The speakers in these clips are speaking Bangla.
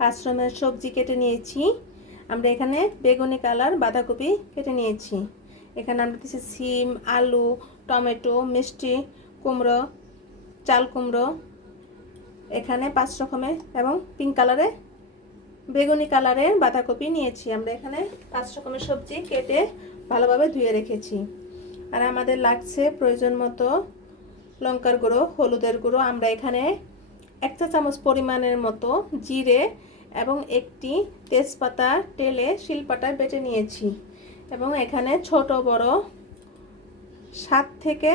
পাঁচ রকমের সবজি কেটে নিয়েছি। আমরা এখানে বেগুনি কালার, বাঁধাকপি কেটে নিয়েছি। এখানে আমরা দিচ্ছি সিম, আলু, টমেটো, মিষ্টি, কুমড়ো, চাল কুমড়ো। এখানে পাঁচ রকমের এবং পিঙ্ক কালারে বেগুনি কালারের বাঁধাকপি নিয়েছি। আমরা এখানে পাঁচ রকমের সবজি কেটে ভালোভাবে ধুয়ে রেখেছি। আর আমাদের লাগছে প্রয়োজন মতো লঙ্কার গুঁড়ো, হলুদের গুঁড়ো। আমরা এখানে এক চা চামচ পরিমাণের মতো জিরে এবং একটি তেজপাতা টেলে শিলপাটায় বেটে নিয়েছি এবং এখানে ছোট বড় সাত থেকে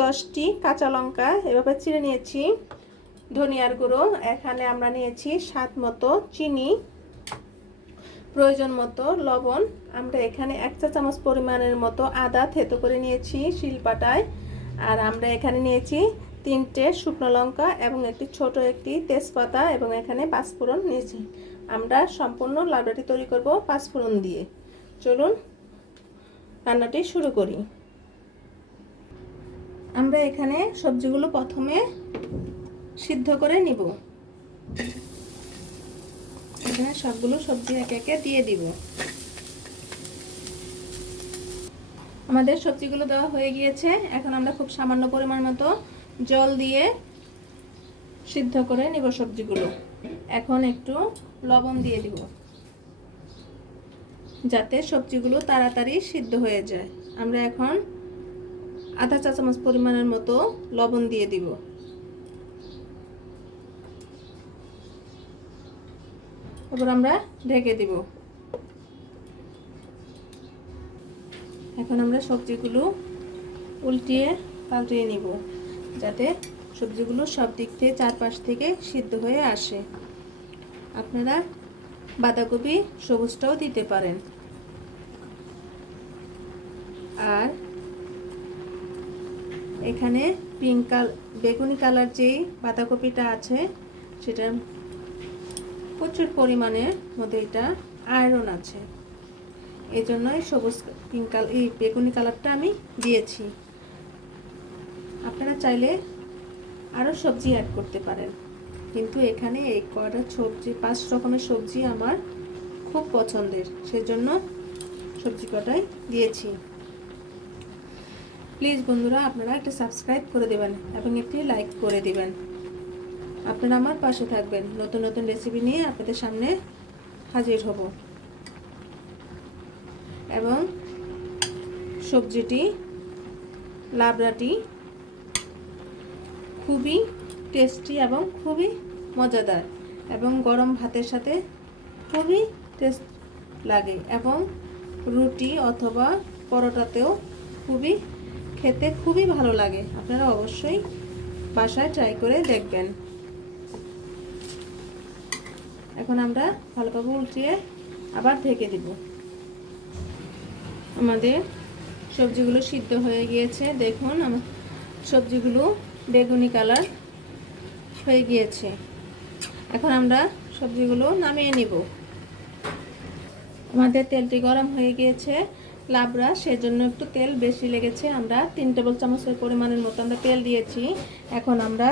দশটি কাঁচা লঙ্কা এভাবে চিড়ে নিয়েছি। ধনিয়ার গুঁড়ো, এখানে আমরা নিয়েছি স্বাদ মতো চিনি। প্রয়োজন মতো লবণ, আমরা এখানে এক চা চামচ পরিমাণের মতো আদা থেতো করে নিয়েছি শিলপাটায়। আর আমরা এখানে নিয়েছি তিনটে শুকনো লঙ্কা এবং একটি ছোট একটি তেজপাতা এবং এখানে পাঁচফোড়ন নিয়েছি। আমরা সম্পূর্ণ লাবড়াটি তৈরি করব পাঁচফোড়ন দিয়ে। চলুন রান্নাটি শুরু করি। আমরা এখানে সবজিগুলো প্রথমে সিদ্ধ করে নিব। এখানে সবগুলো সবজি একে একে দিয়ে দিব। আমাদের সবজিগুলো দেওয়া হয়ে গিয়েছে। এখন আমরা খুব সামান্য পরিমাণ মতো জল দিয়ে সিদ্ধ করে নিব সবজিগুলো। এখন একটু লবণ দিয়ে দিব, যাতে সবজিগুলো তাড়াতাড়ি সিদ্ধ হয়ে যায়। আমরা এখন আধা চা চামচ পরিমাণের মতো লবণ দিয়ে দিব। এবার আমরা ঢেকে দিব। এখন আমরা সবজিগুলো উল্টিয়ে পাল্টিয়ে নিব। যাতে সবজিগুলো সব দিক থেকে চারপাশ থেকে সিদ্ধ হয়ে আসে। আপনারা বাঁধাকপি সবুজটাও দিতে পারেন। আর এখানে পিঙ্ক কাল বেগুনি কালার যেই বাঁধাকপিটা আছে, সেটা প্রচুর পরিমাণের মধ্যে এটা আয়রন আছে। এই জন্যই সবুজ পিঙ্ক কাল এই বেগুনি কালারটা আমি দিয়েছি। আপনারা চাইলে আরও সবজি অ্যাড করতে পারেন। কিন্তু এখানে এই কয়টা সবজি, পাঁচ রকমের সবজি আমার খুব পছন্দের, সেজন্য সবজি কটাই দিয়েছি। প্লিজ বন্ধুরা, আপনারা একটা সাবস্ক্রাইব করে দেবেন এবং একটি লাইক করে দেবেন। আপনারা আমার পাশে থাকবেন। নতুন নতুন রেসিপি নিয়ে আপনাদের সামনে হাজির হব। এবং সবজিটি, লাবড়াটি খুবই টেস্টি এবং খুবই মজাদার এবং গরম ভাতের সাথে খুবই টেস্ট লাগে এবং রুটি অথবা পরোটাতেও খুবই খেতে খুবই ভালো লাগে। আপনারা অবশ্যই বাসায় ট্রাই করে দেখবেন। এখন আমরা ভালোভাবে উল্টিয়ে আবার ঢেকে দিব। আমাদের সবজিগুলো সিদ্ধ হয়ে গিয়েছে। দেখুন, আমার সবজিগুলো বেগুনি কালার হয়ে গিয়েছে। এখন আমরা সবজিগুলো নামিয়ে নিব। আমাদের তেলটি গরম হয়ে গিয়েছে, লাবড়া, সেজন্য একটু তেল বেশি লেগেছে। আমরা তিন টেবিল চামচের পরিমাণের মতো আমরা তেল দিয়েছি। এখন আমরা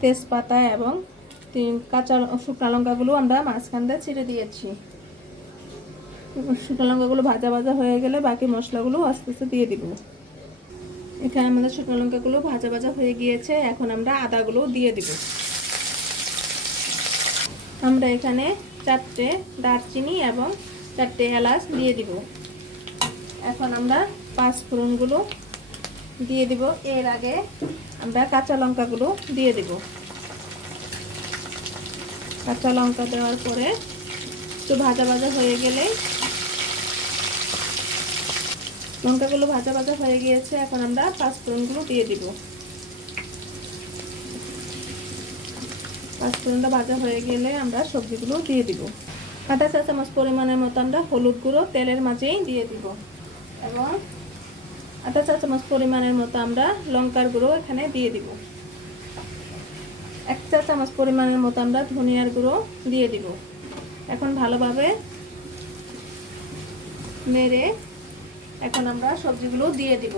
তেজপাতা এবং কাঁচা শুকনো লঙ্কাগুলো আমরা মাঝখান দিয়ে ছিঁড়ে দিয়েছি। শুকনো লঙ্কাগুলো ভাজা ভাজা হয়ে গেলে বাকি মশলাগুলো আস্তে আস্তে দিয়ে দিব। এখানে আমাদের শুকনো লঙ্কাগুলো ভাজা ভাজা হয়ে গিয়েছে, এখন আমরা আদাগুলো দিয়ে দিব। আমরা এখানে চারটে দারচিনি এবং চারটে এলাচ দিয়ে দিব। এখন আমরা পাঁচ ফোড়নগুলো দিয়ে দিব। এর আগে আমরা কাঁচা লঙ্কাগুলো দিয়ে দিব। কাঁচা লঙ্কা দেওয়ার পরে একটু ভাজা ভাজা হয়ে গেলে লঙ্কাগুলো ভাজা ভাজা হয়ে গিয়েছে, এখন আমরা পাঁচফোড়নগুলো দিয়ে দিব। পাঁচফোড়নটা ভাজা হয়ে গেলে আমরা সবজিগুলো দিয়ে দিব। আধা চা চামচ পরিমাণের মতো আমরা হলুদ গুঁড়ো তেলের মাঝেই দিয়ে দিব। এবং আধা চা চামচ পরিমাণের মতো আমরা লঙ্কার গুঁড়ো এখানে দিয়ে দিব। এক চা চামচ পরিমাণের মতো আমরা ধনিয়ার গুঁড়ো দিয়ে দিব। এখন ভালোভাবে নেড়ে এখন আমরা সবজিগুলো দিয়ে দিব।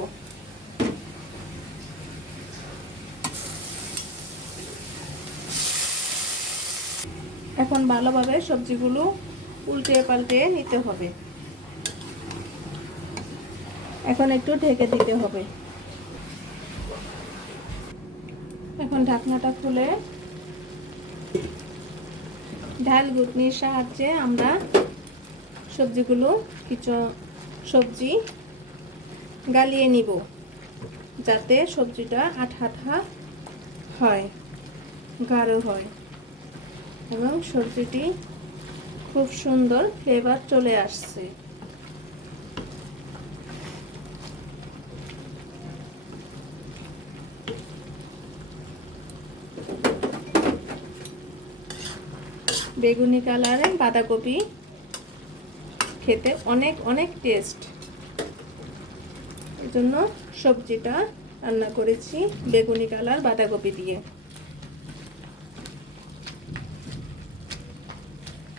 এখন ভালোভাবে সবজিগুলো উল্টে পাল্টে নিতে হবে। এখন একটু ঢেকে দিতে হবে। এখন ঢাকনাটা খুলে ঢাল ঘুটনির সাহায্যে আমরা সবজিগুলো কিছু সবজি গালিয়ে নিব, যাতে সবজিটা আঠা আঠা হয়, গাঢ় হয় এবং সবজিটি খুব সুন্দর ফ্লেভার চলে আসছে। বেগুনি কালারের বাঁধাকপি খেতে অনেক অনেক টেস্ট এই জন্য সবজিটা রান্না করেছি বেগুনি কালার, বাঁধাকপি দিয়ে।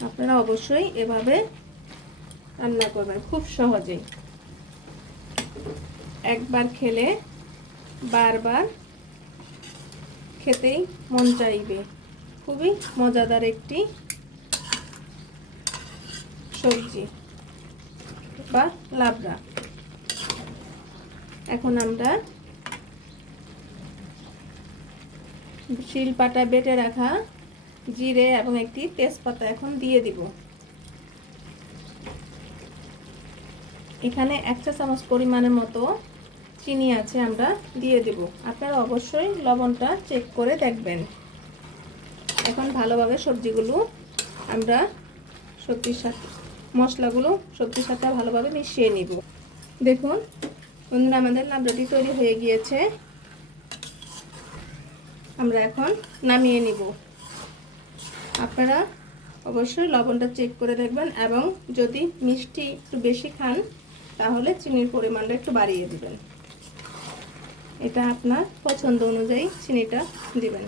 আপনারা অবশ্যই এভাবে রান্না করবেন, খুব সহজেই একবার খেলে বারবার খেতেই মন চাইবে। খুবই মজাদার একটি সবজি। বা লাবড়া। এখন আমরা শিলপাটা বেটে রাখা জিরে এবং একটি তেজপাতা এখন দিয়ে দিব। এখানে এক চা চামচ পরিমাণের মতো চিনি আছে আমরা দিয়ে দেব। আপনারা অবশ্যই লবণটা চেক করে দেখবেন। এখন ভালোভাবে সবজিগুলো আমরা সবজির সাথে মশলাগুলো সবজির সাথে ভালোভাবে মিশিয়ে নিব। দেখুন, বন্ধুরা, আমাদের লাবড়াটি তৈরি হয়ে গিয়েছে। আমরা এখন নামিয়ে নিব। আপনারা অবশ্যই লবণটা চেক করে দেখবেন এবং যদি মিষ্টি একটু বেশি খান, তাহলে চিনির পরিমাণটা একটু বাড়িয়ে দিবেন। এটা আপনার পছন্দ অনুযায়ী চিনিটা দিবেন।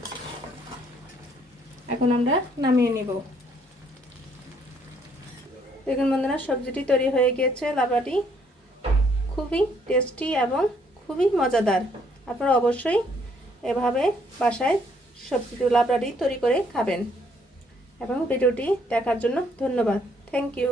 এখন আমরা নামিয়ে নিব। দেখুন বন্ধুরা সবজিটি তৈরি হয়ে গিয়েছে। লাভাটি খুবই টেস্টি এবং খুবই মজাদার। আপনারা অবশ্যই এভাবে বাসায় সবজি লাবড়াটি তৈরি করে খাবেন। এবং ভিডিওটি দেখার জন্য ধন্যবাদ। Thank you